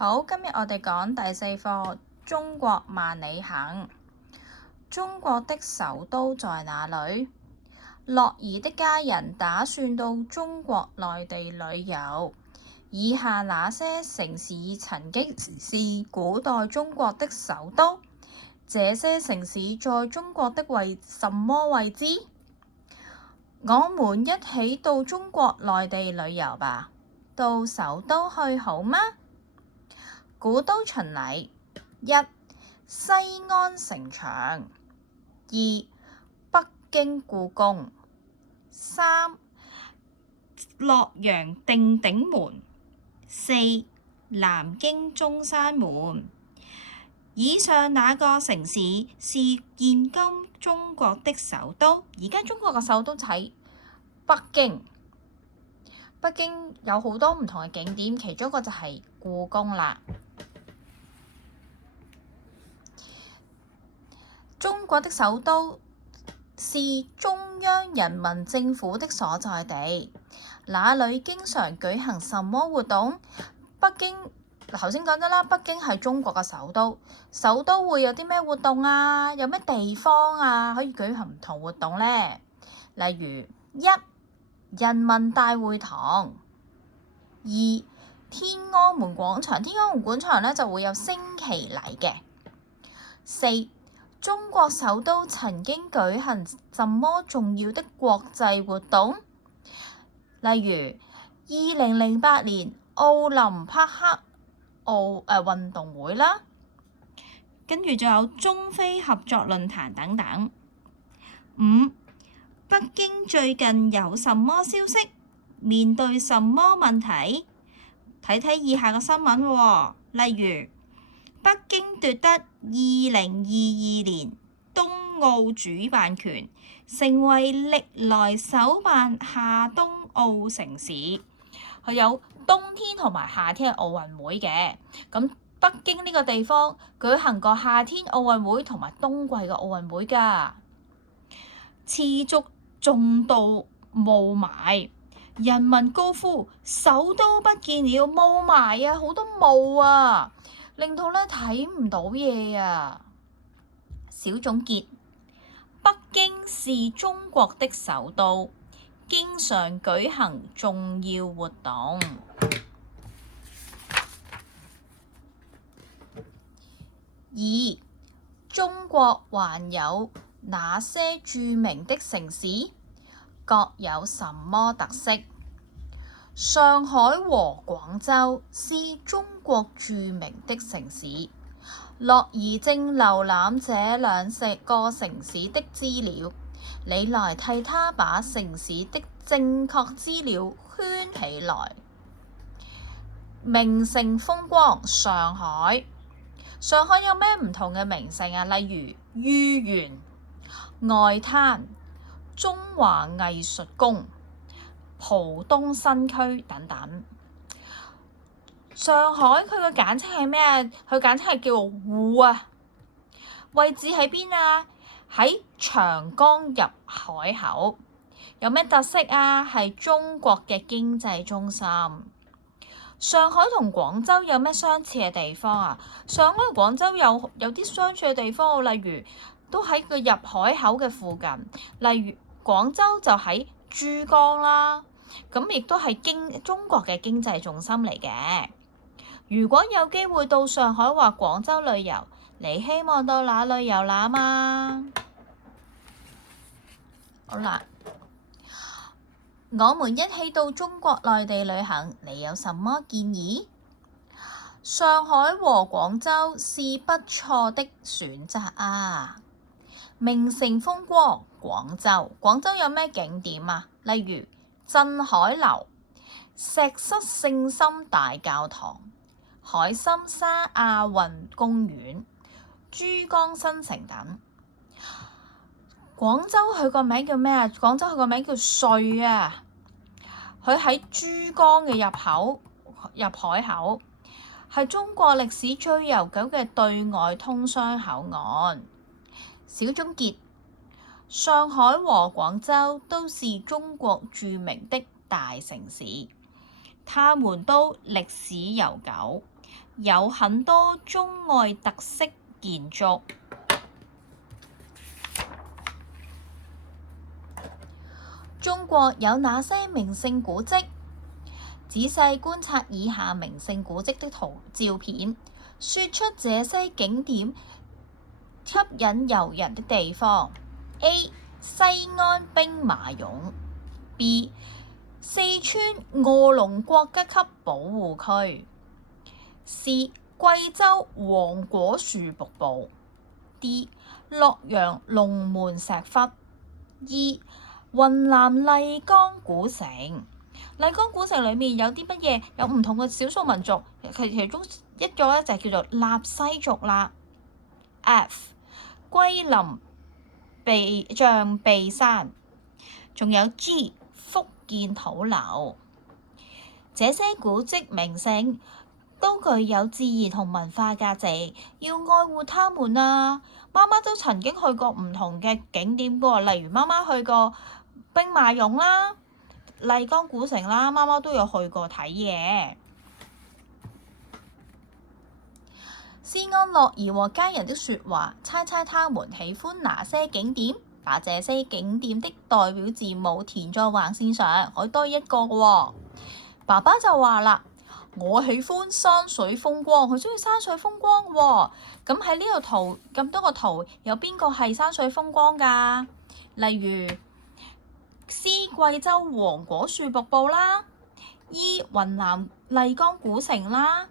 好，今日我哋講第四課中國萬里行。中國的首都在哪裏？樂兒的家人打算到中國內地旅遊。以下哪些城市曾經是古代中國的首都？這些城市在中國的什麼位置？我們一起到中國內地旅遊吧。到首都去好嗎？古都巡禮：一、西安城牆；二、北京故宮；三、洛陽定鼎門；四、南京中山門。以上哪個城市是現今中國的首都？而家中國嘅首都就喺北京。北京有好多唔同嘅景點，其中一個就係故宮啦。中國的首都是中央人民政府的所在地，那裡經常舉行什麼活動？北京頭先講咗啦，北京係中國嘅首都，首都會有啲咩活動啊？有咩地方啊可以舉行唔同活動呢？例如一、人民大會堂；二、天安門廣場，天安門廣場呢就會有升旗禮嘅；四、中國首都曾經舉行什麼重要的國際活動？例如2008年奧林匹克運動會啦，跟住仲有中非合作論壇等等。五、北京最近有什麼消息？面對什麼問題？睇睇以下嘅新聞喎，例如北京奪得2022年冬奧主辦權，成為歷來首辦夏冬奧城市。佢有冬天同埋夏天嘅奧運會嘅。咁北京呢個地方舉行過夏天奧運會同埋冬季嘅奧運會㗎。持續重度霧霾，人民高呼首都不見了，霧霾啊，好多霧啊，令到咧睇唔到嘢啊。小總結：北京是中國的首都，經常舉行重要活動。二、中國還有哪些著名的城市？各有什麼特色？上海和廣州是中國著名的城市。樂兒正瀏覽這兩個城市的資料，你來替他把城市的正確資料圈起來。名城風光：上海。上海有咩唔同嘅名城啊？例如豫園、外灘、中華藝術宮、浦東新區等等。上海佢個簡稱係咩啊？佢簡稱係叫滬啊。位置喺邊啊？喺長江入海口。有咩特色啊？係中國嘅經濟中心。上海同廣州有咩相似嘅地方啊？上海同廣州有啲相似嘅地方，例如都喺個入海口嘅附近。例如廣州就喺珠江啦，咁亦都係中國嘅經濟重心嚟嘅。如果有機會到上海或廣州旅遊，你希望到哪裏遊覽啊？好啦，我們一起到中國內地旅行，你有什麼建議？上海和廣州是不錯的選擇啊！名城風光：廣州。廣州有咩景點啊？例如鎮海樓、石室聖心大教堂、海心沙亞運公園、珠江新城等。廣州佢個名叫咩啊？廣州佢個名叫穗啊！佢喺珠江嘅入海口，係中國歷史最悠久嘅對外通商口岸。小總結：上海和廣州都是中國著名的大城市，他們都歷史悠久，有很多中外特色建築。中國有哪些名勝古蹟？仔細觀察以下名勝古蹟的照片，說出這些景點吸引遊人的地方。A. 西安兵馬俑。 B. 四川臥龍國家級保護區。 C. 貴州黃果樹瀑布。 D. 洛陽龍門石窟。 E. 雲南麗江古城。麗江古城裏面有啲乜嘢？有唔同嘅少數民族，其中一個咧就係叫做納西族啦。F. 桂林象鼻山。仲有 G. 福建土樓。這些古蹟名勝都具有自然同文化價值，要愛護它們啊！媽媽都曾經去過唔同嘅景點㗎喎，例如媽媽去過兵馬俑啦、麗江古城啦，媽媽都有去過睇嘅。施安樂兒和家人的説話，猜猜他們喜歡哪些景點？把這些景點的代表字母填在橫線上，可以多一個喎。爸爸就話啦：我喜歡山水風光，佢中意山水風光喎。咁喺呢個圖咁多個圖，有邊個係山水風光㗎？例如 C 貴州黃果樹瀑布啦，E 雲南麗江古城啦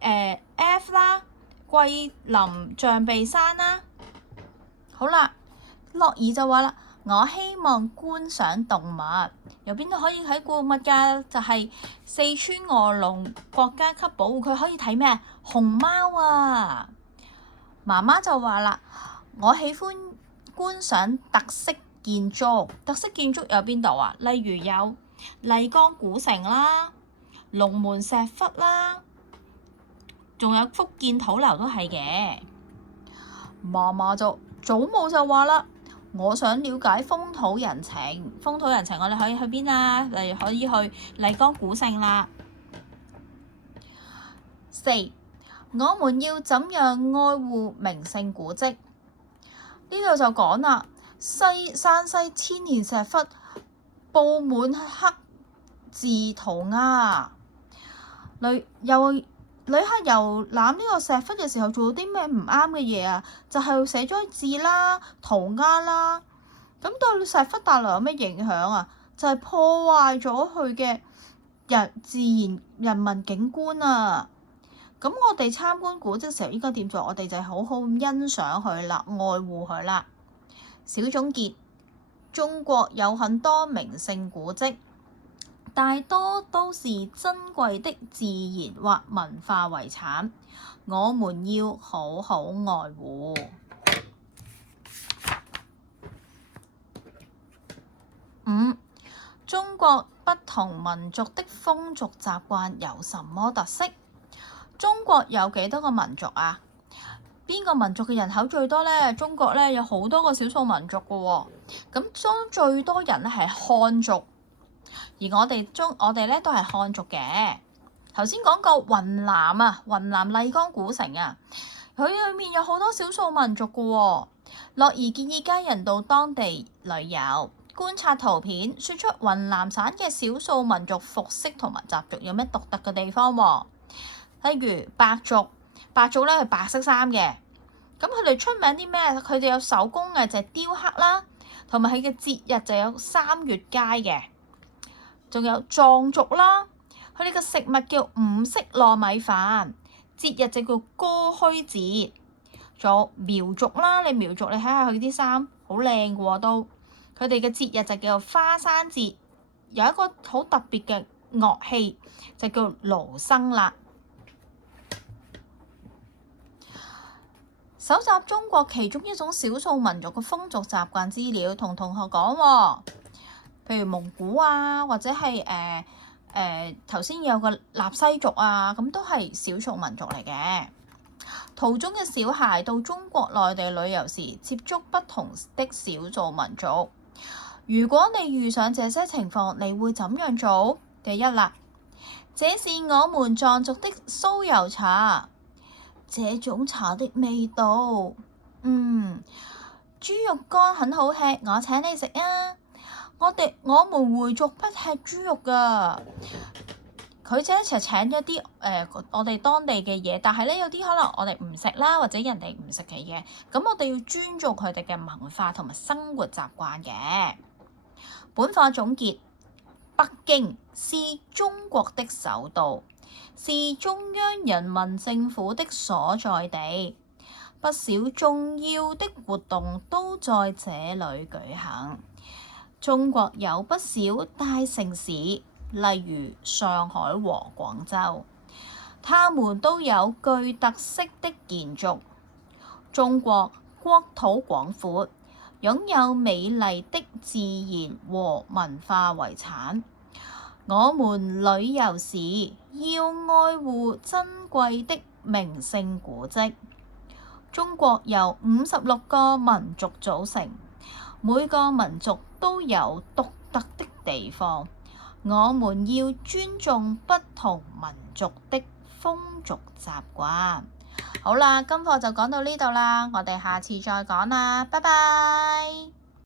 ，F 啦桂林象鼻山啦。好啦，樂兒就話啦：我希望觀賞動物，有邊度可以睇動物㗎？就係四川臥龍國家級保護區，可以睇咩？熊貓啊！媽媽就話啦：我喜歡觀賞特色建築，特色建築有邊度啊？例如有麗江古城啦、龍門石窟啦，仲有福建土樓都係嘅。媽媽祖母就話啦：我想了解風土人情。風土人情我哋可以去邊啊？例如可以去麗江古城啦。4. 我們要怎樣愛護名勝古蹟？呢度就講啦，山西千年石窟佈滿刻字塗鴉。旅客遊覽呢個石窟嘅時候，做咗啲咩唔啱嘅嘢啊？就係寫咗字啦、塗鴉啦。咁對石窟帶來有咩影響啊？就係破壞咗佢嘅自然人文景觀啊！咁我哋參觀古蹟時候應該點做？我哋就好好咁欣賞佢啦，愛護佢啦。小總結：中國有很多名勝古蹟，大多都是珍貴的自然或文化遺產，我們要好好愛護。5. 中國不同民族的風俗習慣有什麼特色？中國有幾多個民族啊？邊個民族嘅人口最多呢？中國咧有好多個少數民族嘅喎，咁當最多人咧係漢族，而我哋咧都係漢族嘅。頭先講過雲南麗江古城啊，佢裏面有好多少數民族嘅喎。樂兒建議家人到當地旅遊，觀察圖片，説出雲南省嘅少數民族服飾同埋習俗有咩獨特嘅地方喎。例如白族咧係白色衫嘅，咁佢哋出名啲咩？佢哋有手工嘅就係雕刻啦，同埋佢嘅節日就有3月佳嘅。仲有藏族啦，佢哋嘅食物叫五色糯米飯，節日就叫過墟節。仲有苗族啦，苗族你睇下佢啲衫好靚嘅喎都，佢哋嘅節日就叫做花山節，有一個好特別嘅樂器就叫盧生啦。搜集中國其中一種少數民族嘅風俗習慣資料，同同學講喎，譬如蒙古啊，或者係頭先有個納西族啊，咁都係少數民族嚟嘅。途中嘅小孩到中國內地旅遊時，接觸不同的少數民族。如果你遇上這些情況，你會怎樣做？第一啦，這是我們藏族的酥油茶，這種茶的味道，豬肉乾很好吃，我請你食啊！我們回族不吃豬肉㗎。佢就一齊請咗啲我哋當地嘅嘢，但係咧有啲可能我哋唔食啦，或者人哋唔食嘅嘢，咁我哋要尊重佢哋嘅文化同埋生活習慣嘅。本課總結：北京是中國的首都，是中央人民政府的所在地，不少重要的活動都在這裡舉行。中國有不少大城市，例如上海和廣州，它們都有具特色的建築。中國國土廣闊，擁有美麗的自然和文化遺產。我們旅遊時要愛護珍貴的名勝古蹟。中國由56個民族組成，每個民族都有獨特的地方，我們要尊重不同民族的風俗習慣。好啦，今課就講到呢度啦，我哋下次再講啦，拜拜。